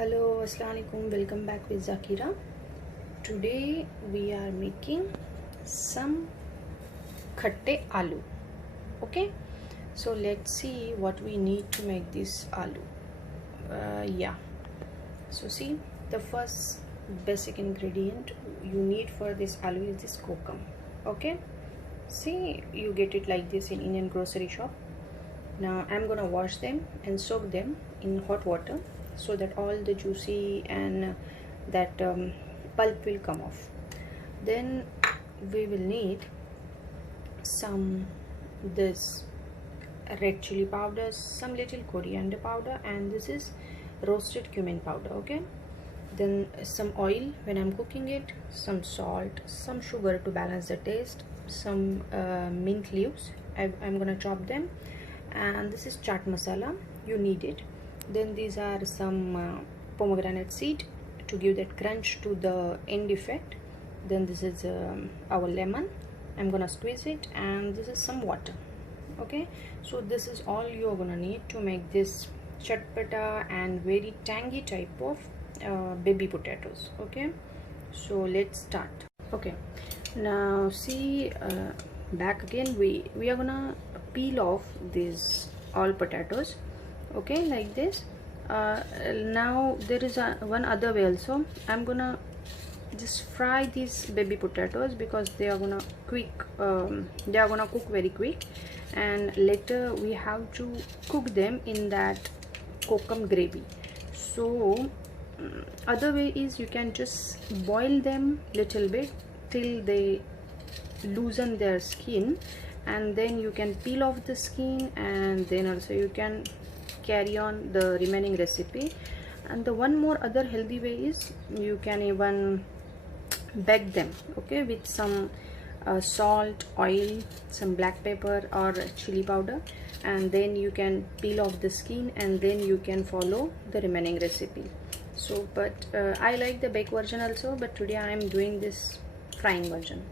Hello, Assalamu alaikum. Welcome back with Zakira. Today we are making some khatte aloo. Okay, so let's see what we need to make this aloo. So see, the first basic ingredient you need for this aloo is this kokum. Okay, see, you get it like this in Indian grocery shop. Now I'm gonna wash them and soak them in hot water so that all the juicy and that pulp will come off. Then we will need some this red chili powder, some little coriander powder, and this is roasted cumin powder. Okay, then some oil when I'm cooking it, some salt, some sugar to balance the taste, some mint leaves. I'm gonna chop them, and this is chaat masala, you need it. Then these are some pomegranate seed to give that crunch to the end effect. Then this is our lemon, I'm gonna squeeze it, and this is some water. Okay, so this is all you're gonna need to make this chatpata and very tangy type of baby potatoes. Okay, so let's start. Okay, now see, back again we are gonna peel off these all potatoes. Okay, like this. Now there is one other way also. I'm gonna just fry these baby potatoes because they are gonna cook very quick, and later we have to cook them in that kokum gravy. So other way is you can just boil them little bit till they loosen their skin, and then you can peel off the skin, and then also you can carry on the remaining recipe. And the one more other healthy way is you can even bake them, okay, with some salt, oil, some black pepper or chili powder, and then you can peel off the skin, and then you can follow the remaining recipe. So but I like the bake version also, but today I am doing this frying version.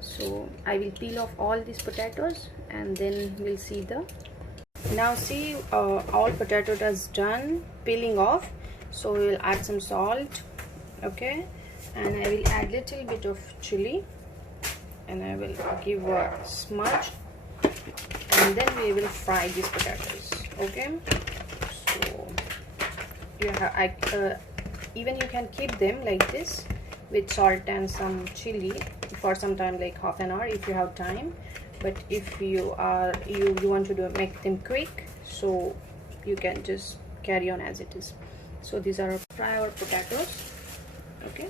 So I will peel off all these potatoes, and then we'll see the. Now see, all potatoes done peeling off, so we will add some salt. Okay, and I will add little bit of chili, and I will give a smudge, and then we will fry these potatoes. Okay, so you have even you can keep them like this with salt and some chili for some time, like half an hour if you have time. But if you want to make them quick, so you can just carry on as it is. So these are our potatoes. Okay,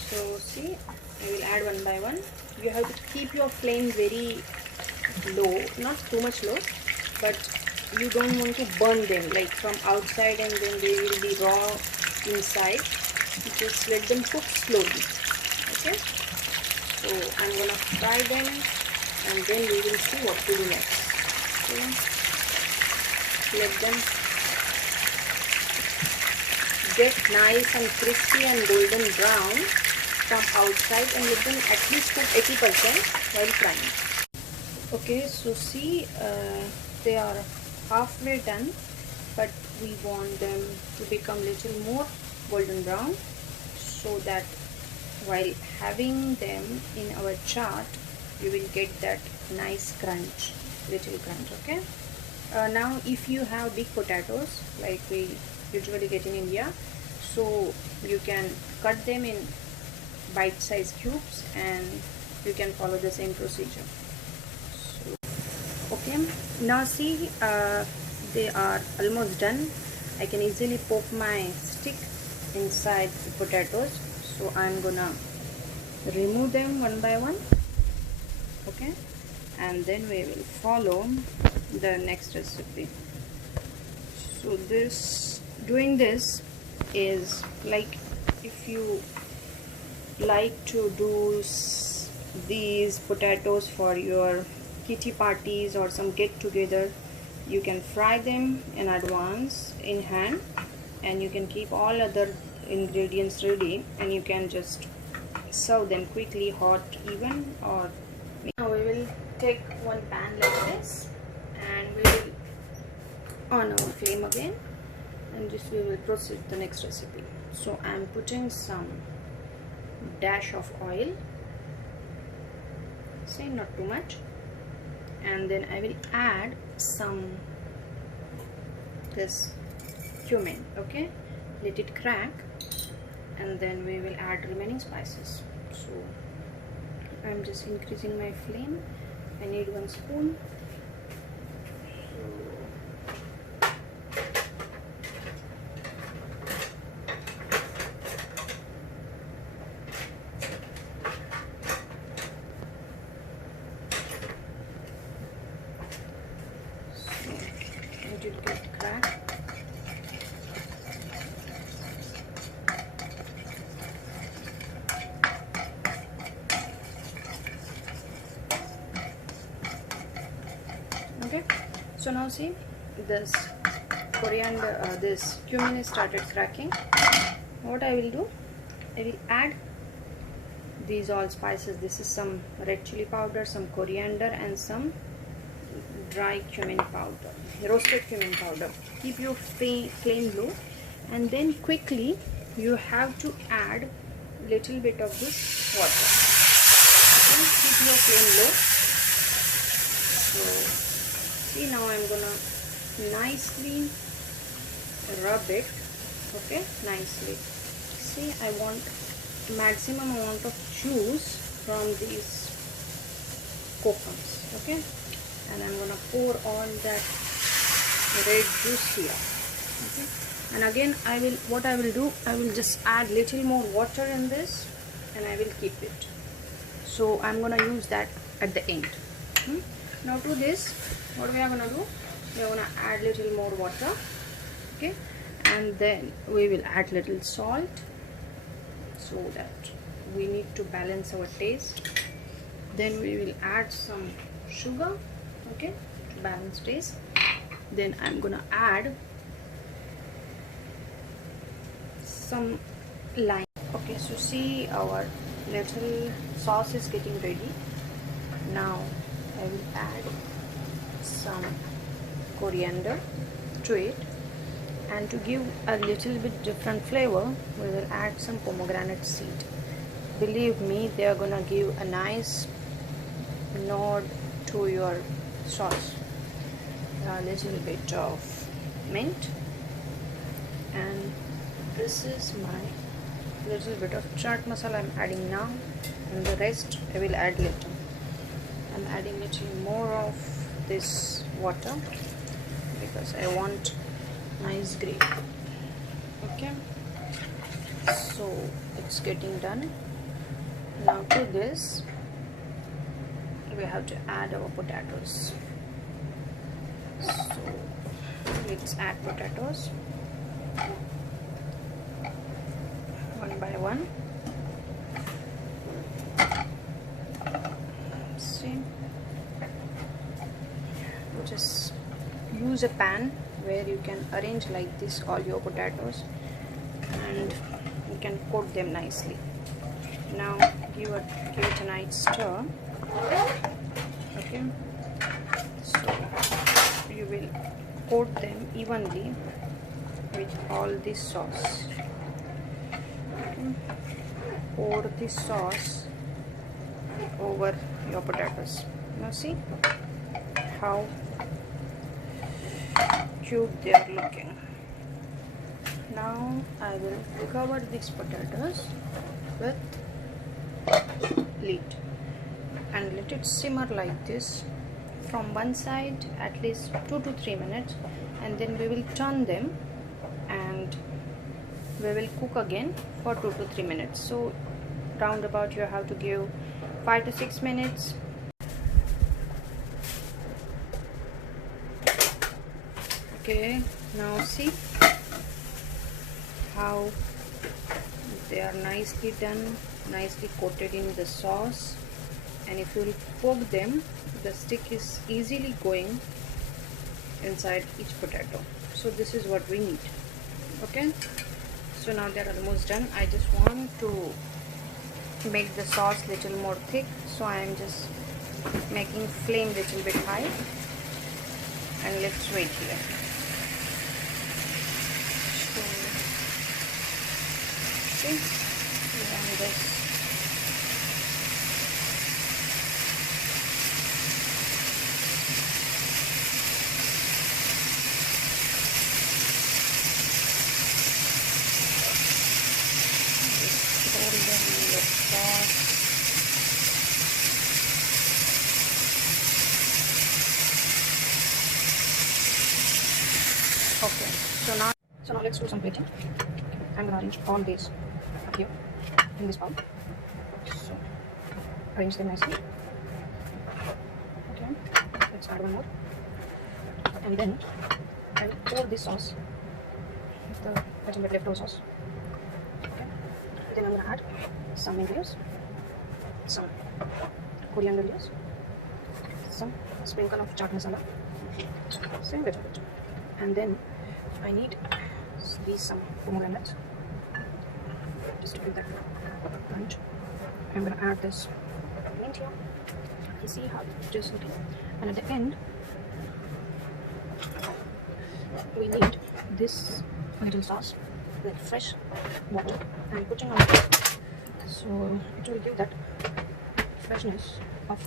so see, I will add one by one. You have to keep your flame very low, not too much low, but you don't want to burn them like from outside and then they will be raw inside. Just let them cook slowly. Okay, so I'm gonna fry them, and then we will see what to do next. Okay, let them get nice and crispy and golden brown from outside, and let them at least cook 80% while frying. Okay, so see, they are halfway done, but we want them to become little more golden brown, so that while having them in our chaat you will get that nice crunch, little crunch. Okay, now if you have big potatoes like we usually get in India, so you can cut them in bite-sized cubes, and you can follow the same procedure. So, okay, now see, they are almost done. I can easily poke my stick inside the potatoes, so I'm gonna remove them one by one. Okay, and then we will follow the next recipe. So doing this is like, if you like to do these potatoes for your kitty parties or some get together, you can fry them in advance in hand, and you can keep all other ingredients ready, and you can just serve them quickly, hot even. Or now we will take one pan like this, and we will on our flame again, and this we will proceed the next recipe. So I am putting some dash of oil, say not too much, and then I will add some this cumin. Okay, let it crack, and then we will add remaining spices. So I'm just increasing my flame. I need 1 spoon. It will get cracked. Okay, so now see this coriander, this cumin is started cracking. What I will do, I will add these all spices. This is some red chili powder, some coriander, and some dry cumin powder, roasted cumin powder. Keep your flame low, and then quickly you have to add little bit of this water. Okay, keep your flame low. So see, now I'm gonna nicely rub it. Okay, nicely. See, I want maximum amount of juice from these kokums. Okay, and I'm gonna pour all that red juice here. Okay, and again what I will do, I will just add little more water in this, and I will keep it. So I'm gonna use that at the end. Now to this, what we are gonna do, we are gonna add little more water. Okay, and then we will add little salt, so that we need to balance our taste. Then we will add some sugar, okay, to balance taste. Then I'm gonna add some lime. Okay, so see, our little sauce is getting ready. Now I will add some coriander to it, and to give a little bit different flavor, we will add some pomegranate seed. Believe me, they are gonna give a nice nod to your sauce. A little bit of mint, and this is my little bit of chaat masala I'm adding now, and the rest I will add later. I'm adding little more of this water because I want nice gravy. Okay, so it's getting done. Now to this we have to add our potatoes. So let's add potatoes one by one. See, just use a pan where you can arrange like this all your potatoes, and you can coat them nicely. Now give it a nice stir. Okay, so you will coat them evenly with all this sauce. Okay. Pour this sauce over your potatoes. Now see how cute they are looking. Now I will cover these potatoes with lid and let it simmer like this from one side at least 2 to 3 minutes, and then we will turn them and we will cook again for 2 to 3 minutes. So roundabout you have to give 5 to 6 minutes. Okay, now see how they are nicely done, nicely coated in the sauce, and if you will poke them, the stick is easily going inside each potato. So this is what we need. Okay, so now they're almost done. I just want to make the sauce little more thick, so I am just making flame little bit high, and let's wait here. see, and this. Okay, so now let's do some plating. I'm gonna arrange all these up here in this bowl. So arrange them nicely. Okay, let's add one more, and then I'll pour this sauce, the leftover sauce. Okay, then I'm gonna add some mint leaves, some coriander leaves, some sprinkle of chaat masala, same little bit, and then I need some pomegranate just to give that punch. I'm gonna add this mint here and see how it is looking. And at the end, we need this little sauce with fresh water and putting on it, so it will give that freshness of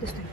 this thing.